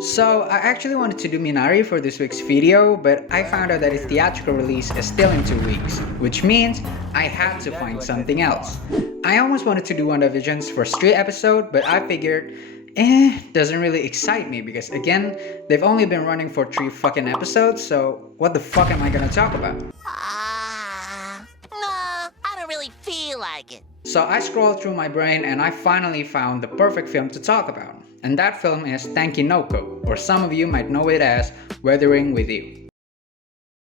So I actually wanted to do Minari for this week's video, but I found out that its theatrical release is still in 2 weeks, which means I had to find something else. I almost wanted to do WandaVision's first 3 episode, but I figured, doesn't really excite me because again, they've only been running for 3 fucking episodes, so what the fuck am I gonna talk about? No, I don't really feel like it. So I scrolled through my brain and I finally found the perfect film to talk about. And that film is Tenki no Ko, or some of you might know it as Weathering with You.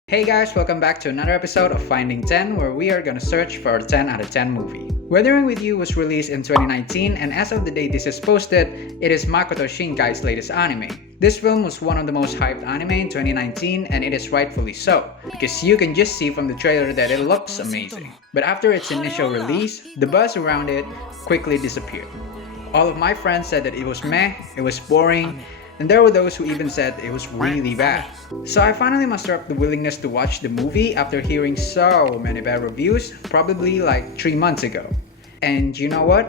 Hey guys, welcome back to another episode of Finding 10, where we are gonna search for a 10 out of 10 movie. Weathering with You was released in 2019, and as of the day this is posted, it is Makoto Shinkai's latest anime. This film was one of the most hyped anime in 2019, and it is rightfully so, because you can just see from the trailer that it looks amazing. But after its initial release, the buzz around it quickly disappeared. All of my friends said that it was meh, it was boring, and there were those who even said it was really bad. So I finally mustered up the willingness to watch the movie after hearing so many bad reviews, probably like 3 months ago. And you know what?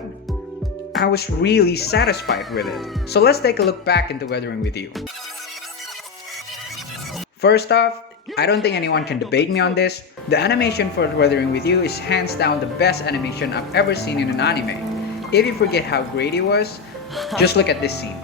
I was really satisfied with it. So let's take a look back into Weathering with You. First off, I don't think anyone can debate me on this. The animation for Weathering with You is hands down the best animation I've ever seen in an anime. If you forget how great it was, just look at this scene.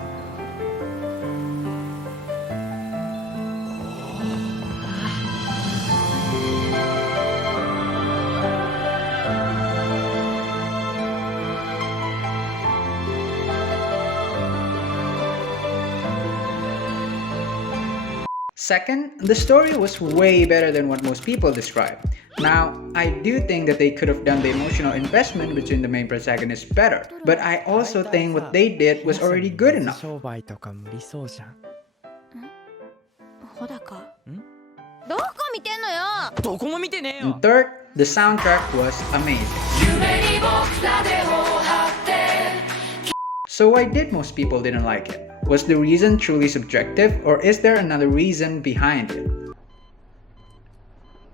Second, the story was way better than what most people describe. Now, I do think that they could have done the emotional investment between the main protagonists better, but I also think what they did was already good enough. 商売とか無理そうじゃん。ほだか。どこ見てんのよ。どこも見てねえよ。 And third, the soundtrack was amazing. So why did most people didn't like it? Was the reason truly subjective, or is there another reason behind it?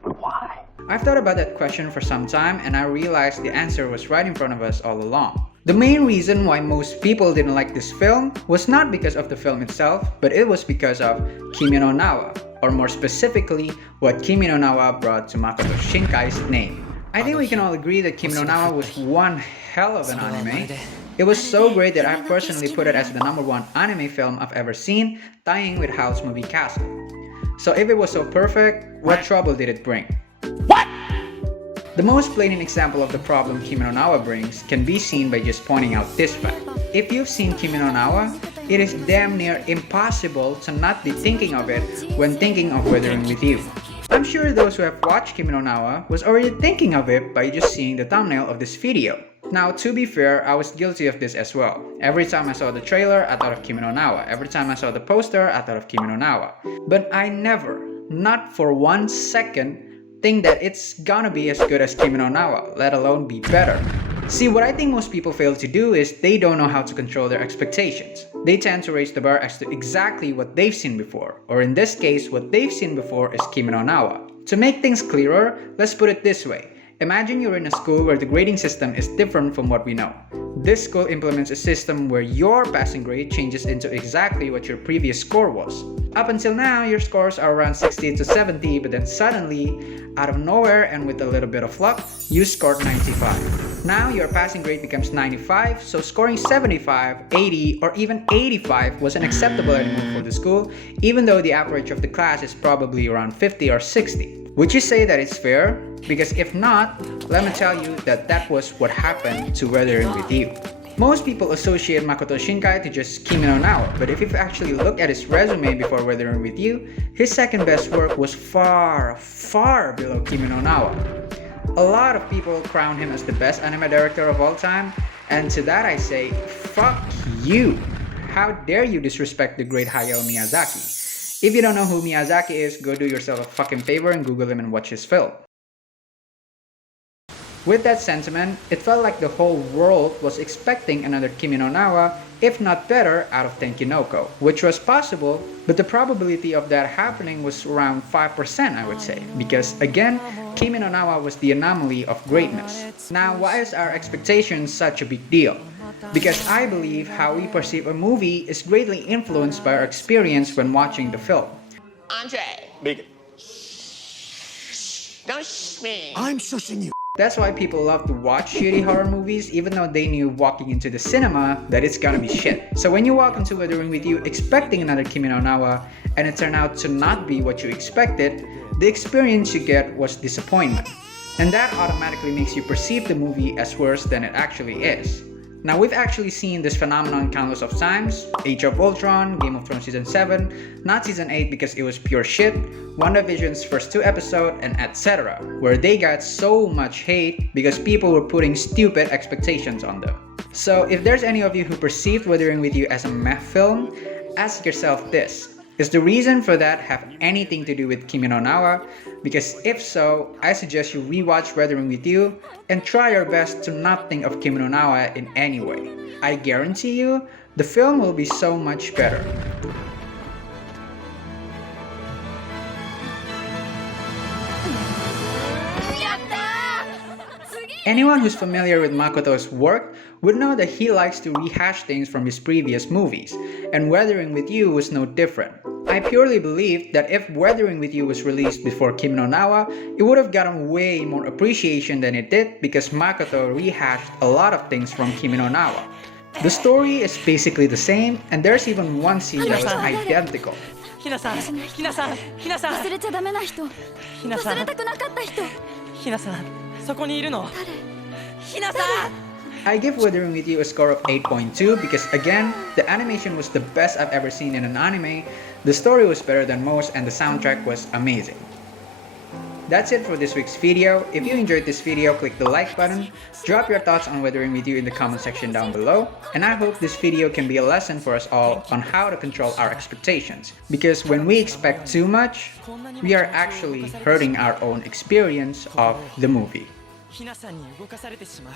Why? I've thought about that question for some time, and I realized the answer was right in front of us all along. The main reason why most people didn't like this film was not because of the film itself, but it was because of Kimi No Na Wa, or more specifically, what Kimi No Na Wa brought to Makoto Shinkai's name. I think we can all agree that Kimi No Na Wa was one hell of an anime. It was so great that I personally put it as the #1 anime film I've ever seen, tying with Howl's movie Castle. So if it was so perfect, what trouble did it bring? What? The most blatant example of the problem Kimi No Na Wa brings can be seen by just pointing out this fact. If you've seen Kimi No Na Wa, it is damn near impossible to not be thinking of it when thinking of Weathering with You. I'm sure those who have watched Kimi No Na Wa was already thinking of it by just seeing the thumbnail of this video. Now, to be fair, I was guilty of this as well. Every time I saw the trailer, I thought of Kimi No Na Wa. Every time I saw the poster, I thought of Kimi No Na Wa. But I never, not for 1 second, think that it's gonna be as good as Kimi No Na Wa, let alone be better. See, what I think most people fail to do is they don't know how to control their expectations. They tend to raise the bar as to exactly what they've seen before, or in this case, what they've seen before is Kimi No Na Wa. To make things clearer, let's put it this way. Imagine you're in a school where the grading system is different from what we know. This school implements a system where your passing grade changes into exactly what your previous score was. Up until now, your scores are around 60 to 70, but then suddenly, out of nowhere and with a little bit of luck, you scored 95. Now your passing grade becomes 95, so scoring 75, 80, or even 85 wasn't acceptable anymore for the school, even though the average of the class is probably around 50 or 60. Would you say that it's fair? Because if not, let me tell you that that was what happened to Weathering with You. Most people associate Makoto Shinkai to just Kimi No Na Wa, but if you actually look at his resume before Weathering with You, his second best work was far, far below Kimi No Na Wa. A lot of people crown him as the best anime director of all time, and to that I say, fuck you! How dare you disrespect the great Hayao Miyazaki? If you don't know who Miyazaki is, go do yourself a fucking favor and Google him and watch his film. With that sentiment, it felt like the whole world was expecting another Kimi No Na Wa, if not better, out of Tenki no Ko, which was possible, but the probability of that happening was around 5%, I would say, because again, Kimi No Na Wa was the anomaly of greatness. Now, why is our expectation such a big deal? Because I believe how we perceive a movie is greatly influenced by our experience when watching the film. Andre, Big. don't shh me. I'm shushing you. That's why people love to watch shitty horror movies even though they knew walking into the cinema that it's gonna be shit. So when you walk into Weathering with You expecting another Kimi no Na wa and it turned out to not be what you expected, the experience you get was disappointment. And that automatically makes you perceive the movie as worse than it actually is. Now we've actually seen this phenomenon countless of times: Age of Ultron, Game of Thrones Season 7, not Season 8 because it was pure shit, WandaVision's first 2 episodes, and etc. where they got so much hate because people were putting stupid expectations on them. So if there's any of you who perceived Weathering with You as a meh film, ask yourself this: does the reason for that have anything to do with Kimi no Na wa? Because if so, I suggest you rewatch Weathering with You and try your best to not think of Kimi no Na wa in any way. I guarantee you, the film will be so much better. Anyone who's familiar with Makoto's work would know that he likes to rehash things from his previous movies, and Weathering with You was no different. I purely believe that if Weathering with You was released before Kimi no Na wa, it would have gotten way more appreciation than it did because Makoto rehashed a lot of things from Kimi no Na wa. The story is basically the same, and there's even one scene that was identical. ひなさんひなさんひなさん忘れちゃダメな人、ひなさん忘れたくなかった人、ひなさんそこにいるのひなさん I give Weathering with You a score of 8.2 because again, the animation was the best I've ever seen in an anime, the story was better than most, and the soundtrack was amazing. That's it for this week's video. If you enjoyed this video, click the like button, drop your thoughts on Weathering with You in the comment section down below, and I hope this video can be a lesson for us all on how to control our expectations. Because when we expect too much, we are actually hurting our own experience of the movie. ひなさんに動かされてしまう